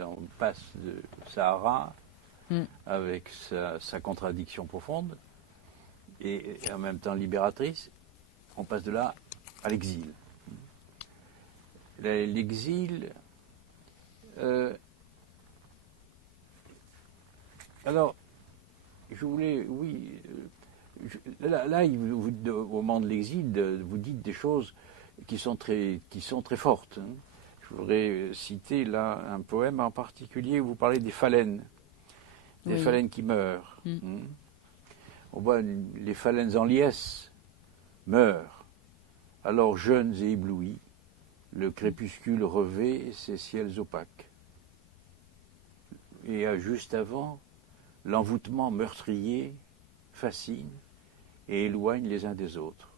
On passe de Sahara avec sa contradiction profonde et en même temps libératrice. On passe de là à l'exil. L'exil, alors, je voulais, oui, là, au moment de l'exil, vous dites des choses qui sont très fortes. Hein. Je voudrais citer là un poème en particulier où vous parlez des phalènes qui meurent. On voit les phalènes en liesse meurent, alors jeunes et éblouis, le crépuscule revêt ses ciels opaques. Et juste avant, l'envoûtement meurtrier fascine et éloigne les uns des autres,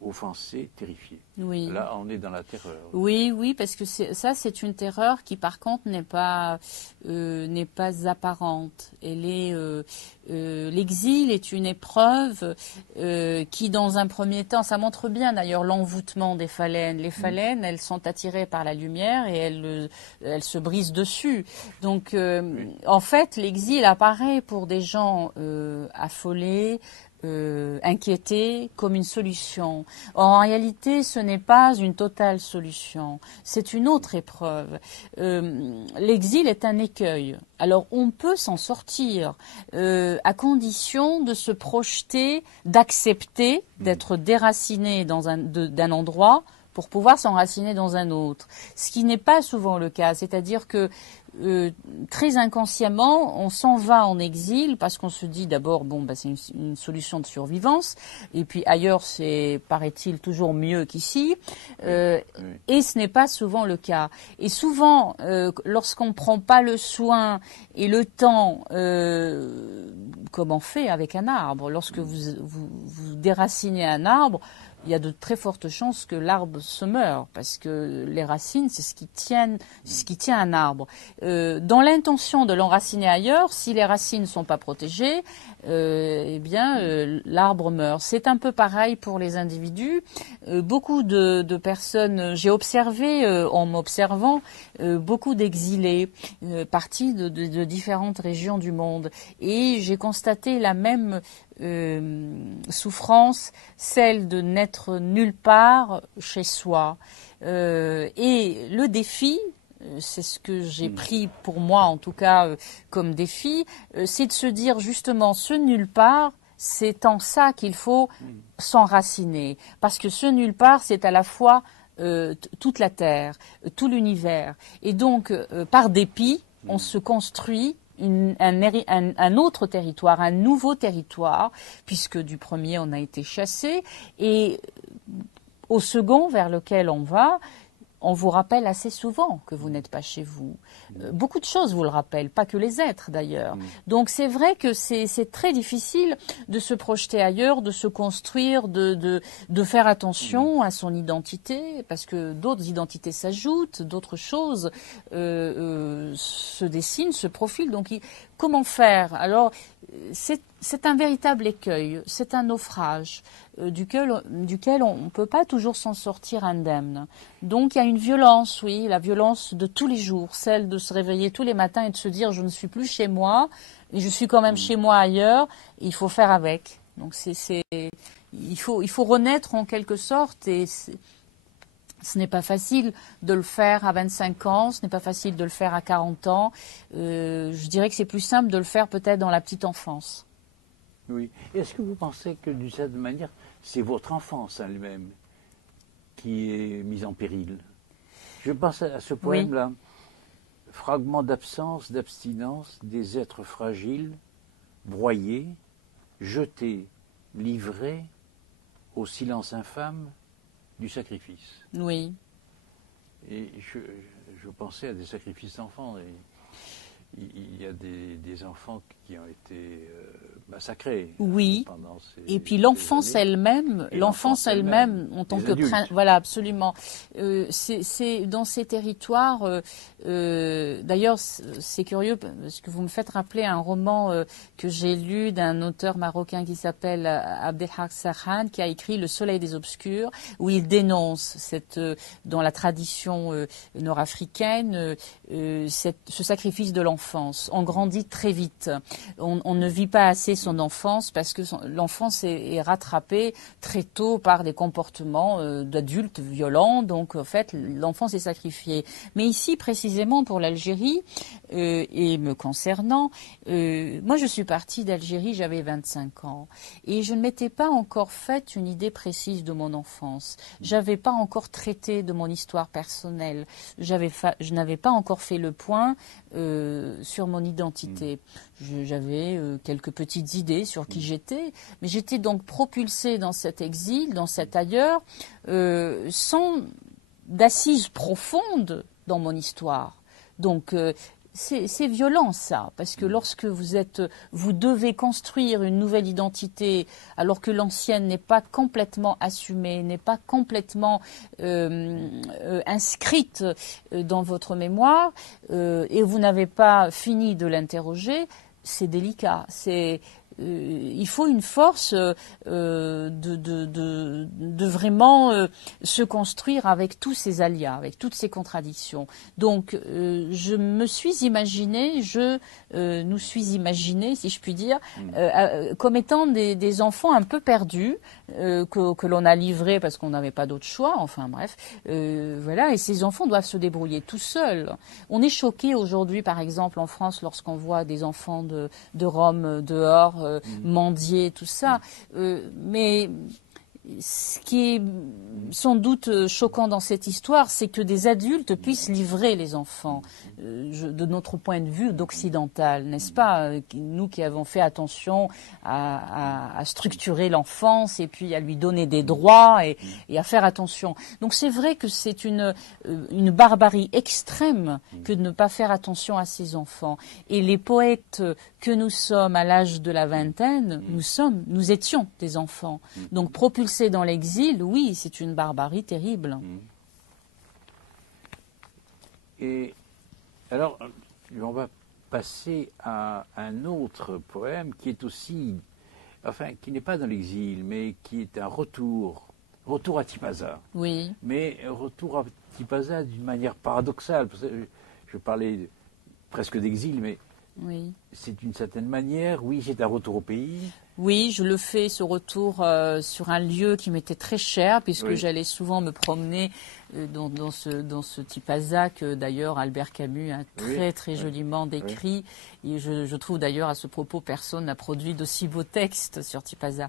offensés, terrifiés. Oui. Là, on est dans la terreur. Oui, parce que ça, c'est une terreur qui, par contre, n'est pas apparente. L'exil est une épreuve qui, dans un premier temps, ça montre bien d'ailleurs l'envoûtement des phalènes. Les phalènes, elles sont attirées par la lumière et elles se brisent dessus. Donc, en fait, l'exil apparaît pour des gens affolés, inquiétés, comme une solution. Or, en réalité, ce n'est pas une totale solution, c'est une autre épreuve. L'exil est un écueil. Alors, on peut s'en sortir à condition de se projeter, d'accepter d'être déraciné d'un endroit pour pouvoir s'enraciner dans un autre. Ce qui n'est pas souvent le cas, c'est-à-dire que très inconsciemment, on s'en va en exil parce qu'on se dit d'abord, c'est une solution de survivance, et puis ailleurs, c'est, paraît-il, toujours mieux qu'ici, et ce n'est pas souvent le cas. Et souvent, lorsqu'on ne prend pas le soin et le temps, comme on fait avec un arbre, lorsque vous déracinez un arbre, il y a de très fortes chances que l'arbre se meure, parce que les racines, c'est ce qui tient un arbre. Dans l'intention de l'enraciner ailleurs, si les racines ne sont pas protégées, l'arbre meurt. C'est un peu pareil pour les individus. Beaucoup de personnes, j'ai observé, en m'observant, beaucoup d'exilés partis de différentes régions du monde. Et j'ai constaté la même souffrance, celle de n'être nulle part chez soi. Et le défi, c'est ce que j'ai pris pour moi en tout cas comme défi, c'est de se dire justement ce nulle part, c'est en ça qu'il faut s'enraciner. Parce que ce nulle part, c'est à la fois toute la terre, tout l'univers. Et donc, par dépit, on se construit un autre territoire, un nouveau territoire, puisque du premier on a été chassé, et au second vers lequel on va, on vous rappelle assez souvent que vous n'êtes pas chez vous. Beaucoup de choses vous le rappellent, pas que les êtres d'ailleurs. Donc c'est vrai que c'est très difficile de se projeter ailleurs, de se construire, de faire attention à son identité, parce que d'autres identités s'ajoutent, d'autres choses se dessinent, se profilent. Donc comment faire? Alors c'est un véritable écueil, c'est un naufrage duquel on ne peut pas toujours s'en sortir indemne. Donc il y a une violence, oui, la violence de tous les jours, celle de se réveiller tous les matins et de se dire je ne suis plus chez moi, et je suis quand même chez moi ailleurs, et il faut faire avec. Donc il faut renaître en quelque sorte, et ce n'est pas facile de le faire à 25 ans, ce n'est pas facile de le faire à 40 ans. Je dirais que c'est plus simple de le faire peut-être dans la petite enfance. Oui. Est-ce que vous pensez que d'une certaine manière, c'est votre enfance elle-même qui est mise en péril? Je pense à ce poème-là. Fragment d'absence, d'abstinence, des êtres fragiles, broyés, jetés, livrés au silence infâme du sacrifice. Oui. Et je pensais à des sacrifices d'enfants. Et il y a des enfants qui ont été massacrés Oui. pendant ces Et puis ces l'enfance années. elle-même, Et l'enfance en tant les que adultes. voilà, absolument. C'est dans ces territoires. D'ailleurs, c'est curieux parce que vous me faites rappeler un roman que j'ai lu d'un auteur marocain qui s'appelle Abdelhak Sarhan, qui a écrit Le Soleil des Obscurs, où il dénonce dans la tradition nord-africaine ce sacrifice de l'enfance. On grandit très vite. On ne vit pas assez son enfance parce que l'enfance est rattrapée très tôt par des comportements d'adultes violents. Donc, en fait, l'enfance est sacrifiée. Mais ici, précisément pour l'Algérie, et me concernant, moi, je suis partie d'Algérie, j'avais 25 ans. Et je ne m'étais pas encore faite une idée précise de mon enfance. J'avais pas encore traité de mon histoire personnelle. Je n'avais pas encore fait le point sur mon identité. J'avais quelques petites idées sur qui j'étais, mais j'étais donc propulsée dans cet exil, dans cet ailleurs, sans d'assises profondes dans mon histoire. Donc c'est violent ça, parce que lorsque vous devez construire une nouvelle identité, alors que l'ancienne n'est pas complètement assumée, n'est pas complètement inscrite dans votre mémoire, et vous n'avez pas fini de l'interroger, c'est délicat. Il faut une force de vraiment se construire avec tous ces aléas, avec toutes ces contradictions. Donc, je me suis imaginée, nous suis imaginés, si je puis dire, comme étant des enfants un peu perdus que l'on a livrés parce qu'on n'avait pas d'autre choix. Enfin bref, voilà. Et ces enfants doivent se débrouiller tout seuls. On est choqué aujourd'hui, par exemple, en France, lorsqu'on voit des enfants de Roms dehors mendier, tout ça. Mais ce qui est sans doute choquant dans cette histoire, c'est que des adultes puissent livrer les enfants, de notre point de vue d'occidental, n'est-ce pas? Nous qui avons fait attention à structurer l'enfance et puis à lui donner des droits et à faire attention. Donc c'est vrai que c'est une barbarie extrême que de ne pas faire attention à ces enfants. Et les poètes que nous sommes à l'âge de la vingtaine, nous étions des enfants. Donc propulsés dans l'exil, oui, c'est une barbarie terrible. Et alors, on va passer à un autre poème qui est aussi, enfin, qui n'est pas dans l'exil, mais qui est un retour à Tipaza. Oui. Mais retour à Tipaza d'une manière paradoxale. Je parlais presque d'exil, mais oui. C'est d'une certaine manière, oui, c'est un retour au pays. Oui, je le fais, ce retour sur un lieu qui m'était très cher, puisque j'allais souvent me promener dans ce Tipaza que d'ailleurs Albert Camus a très joliment décrit. Et je trouve d'ailleurs à ce propos, personne n'a produit d'aussi beaux textes sur Tipaza.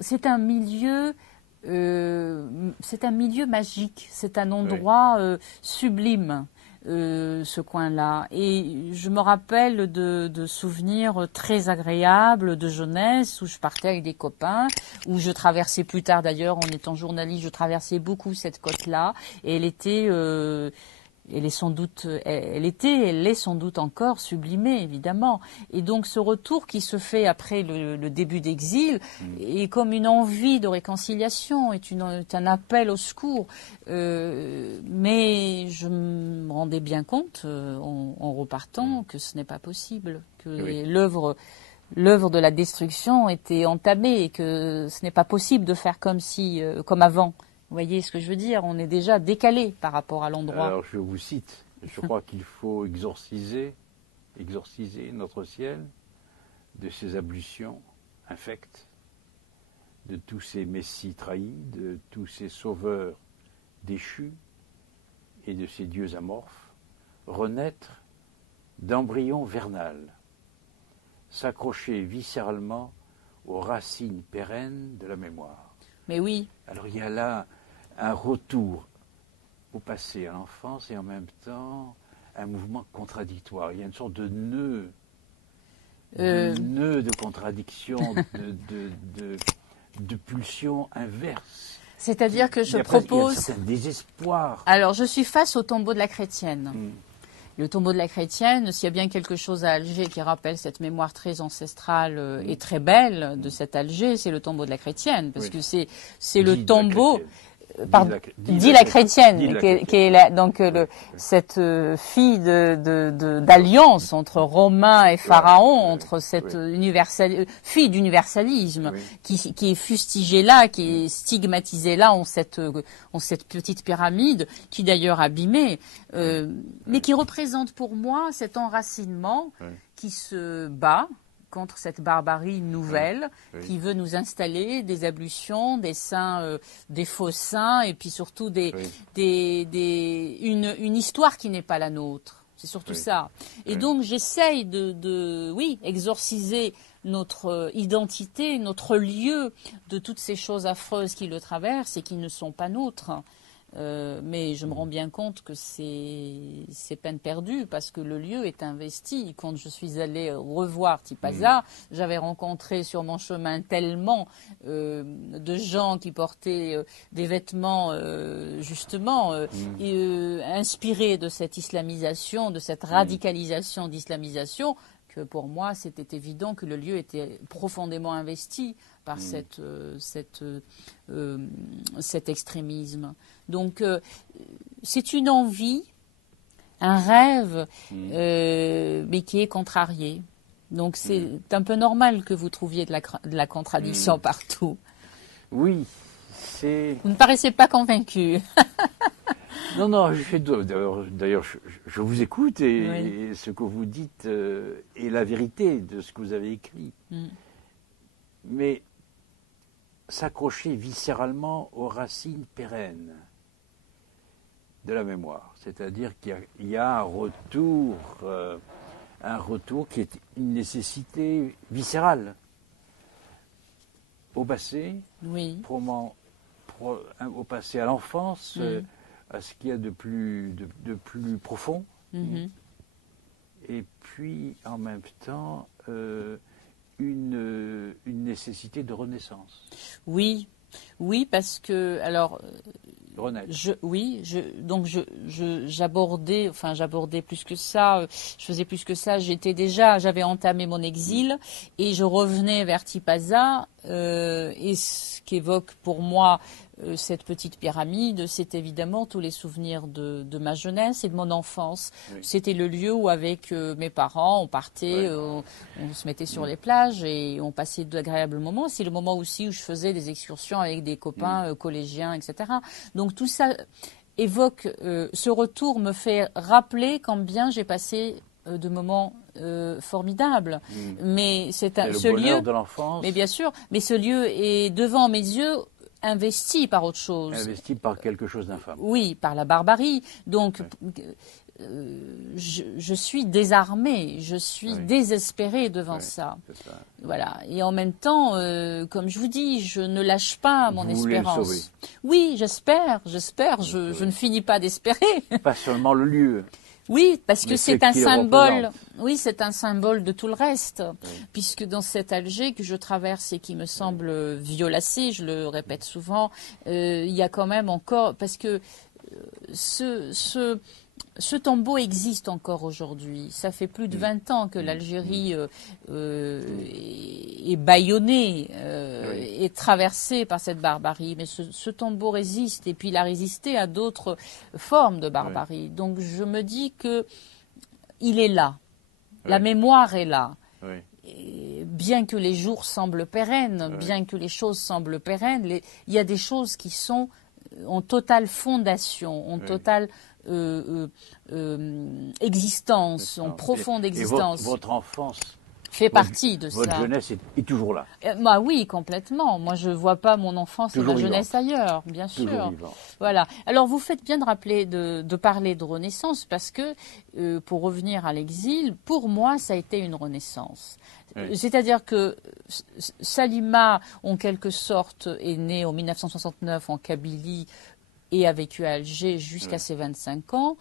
C'est un milieu magique, c'est un endroit sublime. Ce coin-là. Et je me rappelle de souvenirs très agréables de jeunesse où je partais avec des copains, où je traversais plus tard d'ailleurs, en étant journaliste, je traversais beaucoup cette côte-là. Et elle est sans doute encore sublimée, évidemment. Et donc ce retour qui se fait après le début d'exil est comme une envie de réconciliation, est un appel au secours. Mais je me rendais bien compte, en repartant, que ce n'est pas possible, que l'œuvre de la destruction était entamée et que ce n'est pas possible de faire comme avant. Vous voyez ce que je veux dire? On est déjà décalé par rapport à l'endroit. Alors je vous cite, je crois qu'il faut exorciser notre ciel de ces ablutions infectes, de tous ces messies trahis, de tous ces sauveurs déchus et de ces dieux amorphes, renaître d'embryons vernal, s'accrocher viscéralement aux racines pérennes de la mémoire. Mais oui. Alors il y a là un retour au passé, à l'enfance, et en même temps un mouvement contradictoire. Il y a une sorte de nœud de contradiction, de pulsion inverse. C'est-à-dire que je propose... Il y a un certain désespoir. Alors, je suis face au tombeau de la chrétienne. Le tombeau de la chrétienne, s'il y a bien quelque chose à Alger qui rappelle cette mémoire très ancestrale et très belle de cet Alger, c'est le tombeau de la chrétienne, parce que c'est le tombeau. Dit la chrétienne, qui est la, donc cette fille d'alliance entre Romains et Pharaon, entre cette fille d'universalisme, qui est fustigée là, qui est stigmatisée là, en cette petite pyramide, qui d'ailleurs abîmée, mais qui représente pour moi cet enracinement qui se bat contre cette barbarie nouvelle qui veut nous installer des ablutions, des saints, des faux saints, et puis surtout une histoire qui n'est pas la nôtre. C'est surtout ça. Et donc j'essaye de exorciser notre identité, notre lieu de toutes ces choses affreuses qui le traversent et qui ne sont pas nôtres. Mais je me rends bien compte que c'est peine perdue parce que le lieu est investi. Quand je suis allée revoir Tipaza, j'avais rencontré sur mon chemin tellement de gens qui portaient des vêtements justement inspirés de cette islamisation, de cette radicalisation d'islamisation, que pour moi c'était évident que le lieu était profondément investi par cet extrémisme. Donc c'est une envie, un rêve, mais qui est contrarié. Donc c'est un peu normal que vous trouviez de la contradiction partout. Oui, c'est... Vous ne paraissez pas convaincu. Non, d'ailleurs, je vous écoute et ce que vous dites est la vérité de ce que vous avez écrit. Mais s'accrocher viscéralement aux racines pérennes de la mémoire, c'est-à-dire qu'il y a un retour qui est une nécessité viscérale au passé, au passé, à l'enfance, à ce qu'il y a de plus profond, et puis en même temps une nécessité de renaissance. Oui, parce que alors. J'abordais plus que ça, je faisais plus que ça, j'avais entamé mon exil et je revenais vers Tipaza et ce qu'évoque pour moi cette petite pyramide, c'est évidemment tous les souvenirs de ma jeunesse et de mon enfance. C'était le lieu où avec mes parents on partait, on se mettait sur les plages et on passait d'agréables moments. C'est le moment aussi où je faisais des excursions avec des copains collégiens, etc. Donc tout ça évoque, ce retour me fait rappeler combien j'ai passé de moments formidables. Mais c'est ce lieu de l'enfance. Mais bien sûr, mais ce lieu est devant mes yeux investi par autre chose. Investi par quelque chose d'infâme. Oui, par la barbarie. Donc, je suis désarmée, je suis désespérée devant ça. Voilà. Et en même temps, comme je vous dis, je ne lâche pas mon espérance. Voulez le sauver. Oui, j'espère. Je ne finis pas d'espérer. Pas seulement le lieu. Oui, parce que c'est un symbole. Oui, c'est un symbole de tout le reste, puisque dans cet Alger que je traverse et qui me semble violacé, je le répète souvent, il y a quand même encore, parce que ce tombeau existe encore aujourd'hui. Ça fait plus de 20 ans que l'Algérie est bâillonnée, est traversée par cette barbarie. Mais ce tombeau résiste, et puis il a résisté à d'autres formes de barbarie. Donc je me dis que il est là. La mémoire est là. Et bien que les jours semblent pérennes, bien que les choses semblent pérennes, il y a des choses qui sont en totale fondation, en totale existence, en profonde existence. Et votre enfance fait partie de ça. Votre jeunesse est toujours là. Bah oui, complètement. Moi, je ne vois pas mon enfance et ma jeunesse ailleurs, bien sûr. Toujours vivant. Voilà. Alors, vous faites bien de rappeler, de parler de renaissance, parce que, pour revenir à l'exil, pour moi, ça a été une renaissance. C'est-à-dire que Salima, en quelque sorte, est née en 1969 en Kabylie et a vécu à Alger jusqu'à ses 25 ans.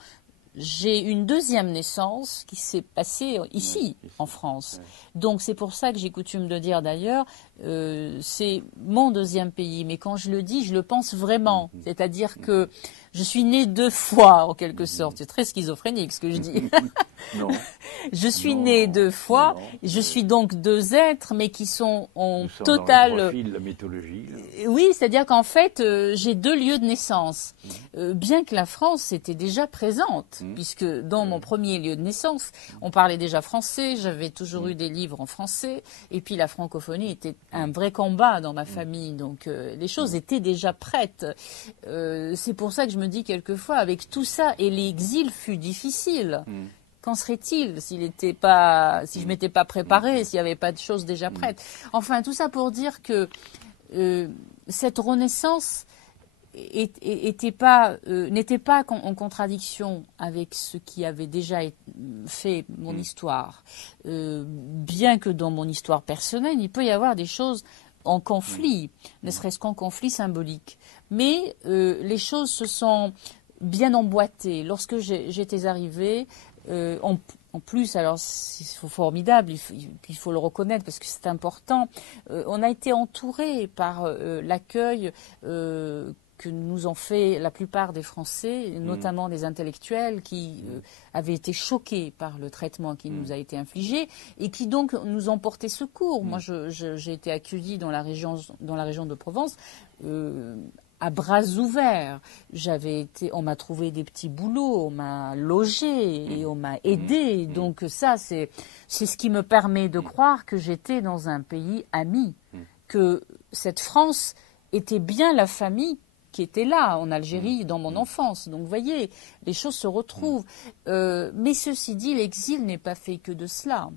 J'ai une deuxième naissance qui s'est passée ici, en France. Donc c'est pour ça que j'ai coutume de dire d'ailleurs, c'est mon deuxième pays. Mais quand je le dis, je le pense vraiment. C'est-à-dire que Je suis née 2 fois, en quelque sorte. C'est très schizophrénique, ce que je dis. Non. Je suis Non, née non, 2 fois. non, non. Je suis donc 2 êtres, mais qui sont en Nous sommes dans le total... profil de la mythologie. Là. Oui, c'est-à-dire qu'en fait, j'ai 2 lieux de naissance. Bien que la France était déjà présente, puisque dans mon premier lieu de naissance, on parlait déjà français, j'avais toujours eu des livres en français, et puis la francophonie était un vrai combat dans ma famille, donc les choses étaient déjà prêtes. C'est pour ça que je me dis quelquefois, avec tout ça, et l'exil fut difficile. Qu'en serait-il s'il était pas, si je m'étais pas préparée, s'il n'y avait pas de choses déjà prêtes? Enfin, tout ça pour dire que cette renaissance n'était pas en contradiction avec ce qui avait déjà fait mon histoire. Bien que dans mon histoire personnelle, il peut y avoir des choses en conflit, ne serait-ce qu'en conflit symbolique. Mais les choses se sont bien emboîtées. Lorsque j'étais arrivée, en plus, alors c'est formidable, il faut le reconnaître parce que c'est important. On a été entouré par l'accueil que nous ont fait la plupart des Français, notamment des intellectuels qui avaient été choqués par le traitement qui nous a été infligé et qui donc nous ont porté secours. Moi, j'ai été accueillie dans la région de Provence. À bras ouverts. On m'a trouvé des petits boulots, on m'a logé et on m'a aidé. Donc ça, c'est ce qui me permet de croire que j'étais dans un pays ami, que cette France était bien la famille qui était là en Algérie dans mon enfance. Donc vous voyez, les choses se retrouvent. Mais ceci dit, l'exil n'est pas fait que de cela.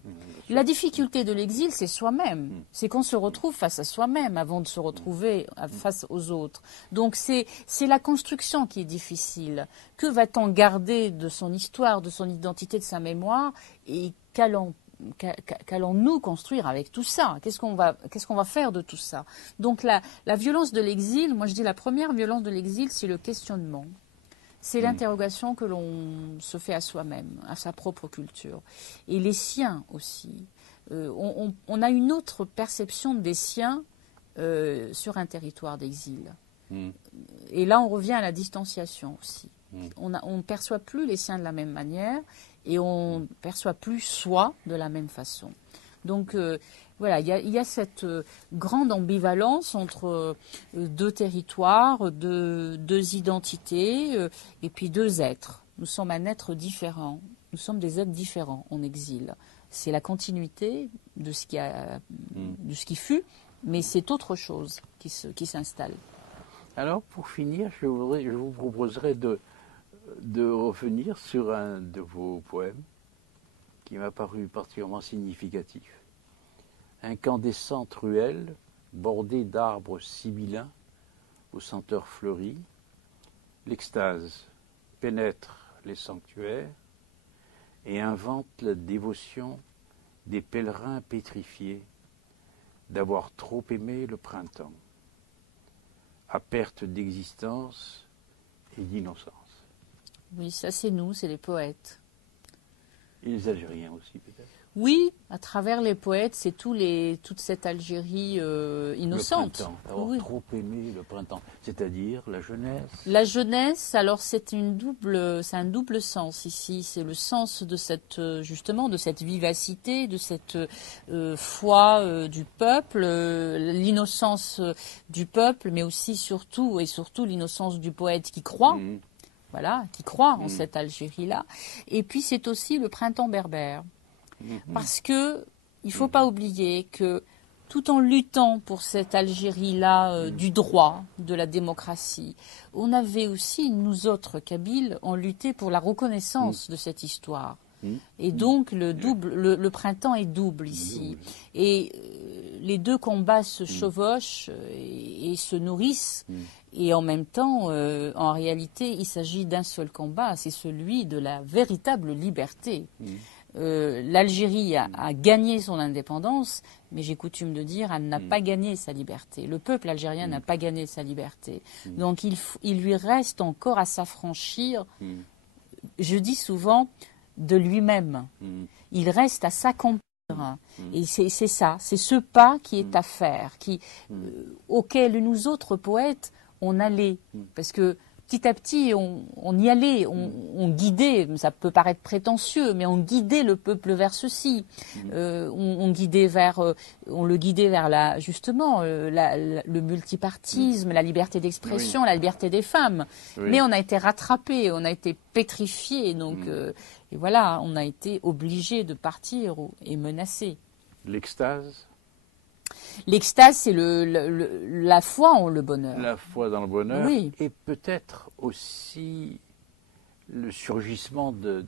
La difficulté de l'exil, c'est soi-même. C'est qu'on se retrouve face à soi-même avant de se retrouver face aux autres. Donc c'est la construction qui est difficile. Que va-t-on garder de son histoire, de son identité, de sa mémoire, et qu'allons-nous construire avec tout ça? Qu'est-ce qu'on va faire de tout ça? Donc la violence de l'exil, moi je dis la première violence de l'exil, c'est le questionnement. C'est l'interrogation que l'on se fait à soi-même, à sa propre culture. Et les siens aussi. On a une autre perception des siens sur un territoire d'exil. Et là, on revient à la distanciation aussi. On ne perçoit plus les siens de la même manière et on ne perçoit plus soi de la même façon. Donc voilà, il y a cette grande ambivalence entre 2 territoires, 2 identités et puis 2 êtres. Nous sommes un être différent. Nous sommes des êtres différents en exil. C'est la continuité de ce qui fut, mais c'est autre chose qui s'installe. Alors, pour finir, je vous proposerai de revenir sur un de vos poèmes qui m'a paru particulièrement significatif. Incandescente ruelle, bordée d'arbres sibyllins aux senteurs fleuries, l'extase pénètre les sanctuaires et invente la dévotion des pèlerins pétrifiés d'avoir trop aimé le printemps, à perte d'existence et d'innocence. Oui, ça c'est nous, c'est les poètes. Et les Algériens aussi peut-être. Oui, à travers les poètes, c'est toute cette Algérie innocente. Le printemps, avoir trop aimé le printemps, c'est-à-dire la jeunesse. La jeunesse, alors c'est un double sens ici. C'est le sens de justement de cette vivacité, de cette foi du peuple, l'innocence du peuple, mais aussi surtout l'innocence du poète qui croit. Voilà, qui croit en cette Algérie-là. Et puis c'est aussi le printemps berbère. Parce que il faut pas oublier que tout en luttant pour cette Algérie-là du droit, de la démocratie, on avait aussi, nous autres Kabyles, on luttait pour la reconnaissance de cette histoire. Et donc le printemps est double ici. Et les 2 combats se chevauchent et se nourrissent. Et en même temps, en réalité, il s'agit d'un seul combat, c'est celui de la véritable liberté. L'Algérie a gagné son indépendance, mais j'ai coutume de dire, elle n'a pas gagné sa liberté. Le peuple algérien n'a pas gagné sa liberté. Donc il lui reste encore à s'affranchir, je dis souvent, de lui-même. Il reste à s'accomplir. Et c'est ça, c'est ce pas qui est à faire, auquel nous autres poètes, on allait. Parce que petit à petit, on y allait, on guidait, ça peut paraître prétentieux, mais on guidait le peuple vers ceci. On le guidait vers justement, le multipartisme, la liberté d'expression, la liberté des femmes. Oui. Mais on a été rattrapés, on a été pétrifiés, donc, et voilà, on a été obligés de partir et menacés. L'extase? L'extase, c'est la foi en le bonheur. La foi dans le bonheur. Oui. Et peut-être aussi le surgissement de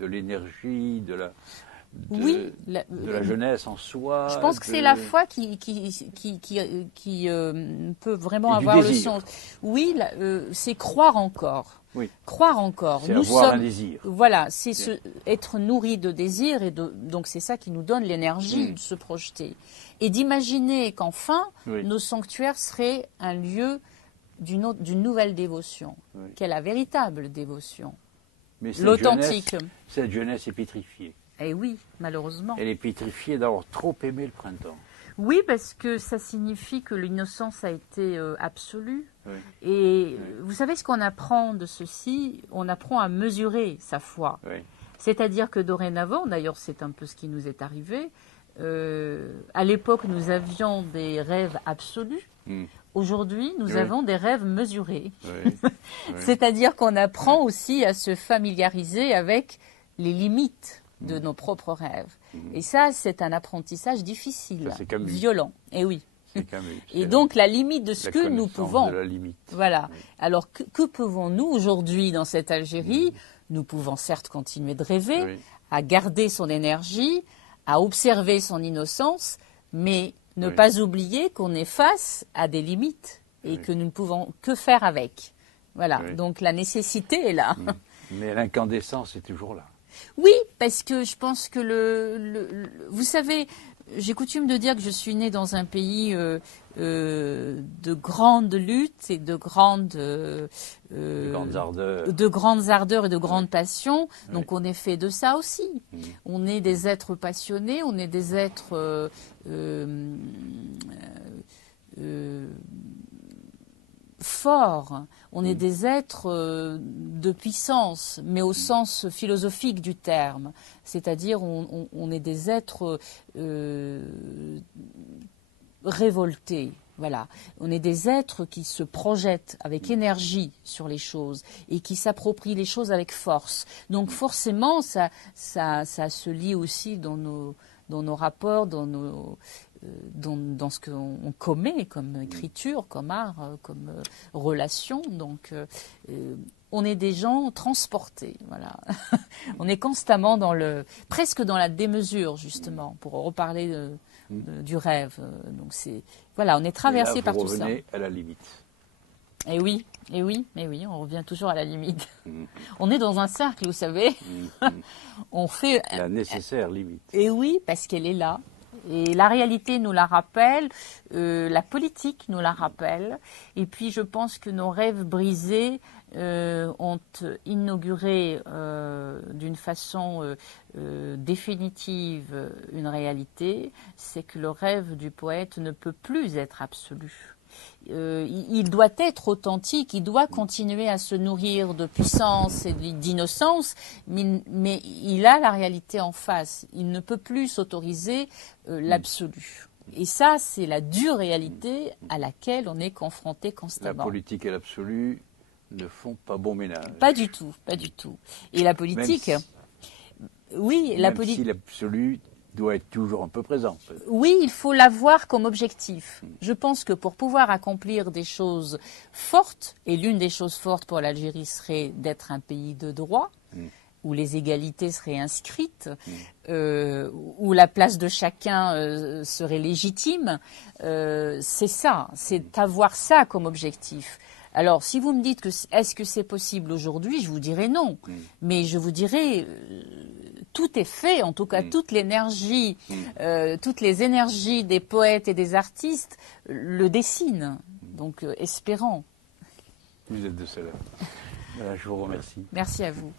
l'énergie, de la jeunesse en soi. Je pense que c'est la foi qui peut vraiment avoir le sens. Oui, c'est croire encore. Oui. Croire encore. C'est avoir un désir. Voilà, c'est être nourri de désir et donc c'est ça qui nous donne l'énergie de se projeter et d'imaginer qu'enfin nos sanctuaires seraient un lieu d'une nouvelle dévotion, qu'est la véritable dévotion, mais l'authentique. Cette jeunesse est pétrifiée. Eh oui, malheureusement. Elle est pétrifiée d'avoir trop aimé le printemps. Oui, parce que ça signifie que l'innocence a été absolue. Oui. Et vous savez ce qu'on apprend de ceci? On apprend à mesurer sa foi. Oui. C'est-à-dire que dorénavant, d'ailleurs c'est un peu ce qui nous est arrivé, à l'époque nous avions des rêves absolus. Aujourd'hui, nous avons des rêves mesurés. Oui. C'est-à-dire qu'on apprend aussi à se familiariser avec les limites de nos propres rêves. Et ça, c'est un apprentissage difficile, violent. Et oui. Et donc la limite de ce que nous pouvons. De la limite. Voilà. Alors que pouvons-nous aujourd'hui dans cette Algérie? Nous pouvons certes continuer de rêver, à garder son énergie, à observer son innocence, mais ne pas oublier qu'on est face à des limites et que nous ne pouvons que faire avec. Voilà. Donc la nécessité est là. Mais l'incandescence est toujours là. Oui, parce que je pense que vous savez, j'ai coutume de dire que je suis née dans un pays de grandes luttes et de grandes ardeurs et de grandes passions. Donc on est fait de ça aussi. On est des êtres passionnés, on est des êtres forts. On est des êtres de puissance, mais au sens philosophique du terme. C'est-à-dire, on est des êtres révoltés. Voilà. On est des êtres qui se projettent avec énergie sur les choses et qui s'approprient les choses avec force. Donc forcément, ça se lie aussi dans nos rapports, dans ce qu'on commet comme écriture, comme art, comme relation. Donc, on est des gens transportés. Voilà. On est constamment presque dans la démesure, justement, pour reparler du rêve. Donc, voilà, on est traversé par tout ça. Vous revenez à la limite. Et oui, on revient toujours à la limite. On est dans un cercle, vous savez. On fait la nécessaire limite. Et oui, parce qu'elle est là. Et la réalité nous la rappelle, la politique nous la rappelle. Et puis je pense que nos rêves brisés ont inauguré d'une façon définitive une réalité, c'est que le rêve du poète ne peut plus être absolu. Il doit être authentique, il doit continuer à se nourrir de puissance et d'innocence, mais il a la réalité en face. Il ne peut plus s'autoriser l'absolu. Et ça, c'est la dure réalité à laquelle on est confronté constamment. La politique et l'absolu ne font pas bon ménage. Pas du tout, pas du tout. Et la politique, oui, la politique. Si l'absolu doit être toujours un peu présent. Oui, il faut l'avoir comme objectif. Je pense que pour pouvoir accomplir des choses fortes, et l'une des choses fortes pour l'Algérie serait d'être un pays de droit, où les égalités seraient inscrites, où la place de chacun serait légitime, c'est ça, c'est avoir ça comme objectif. Alors, si vous me dites est-ce que c'est possible aujourd'hui, je vous dirais non. Mais je vous dirais, tout est fait, en tout cas, toute l'énergie, toutes les énergies des poètes et des artistes le dessinent. Donc, espérons. Vous êtes de cela. Voilà, je vous remercie. Merci à vous.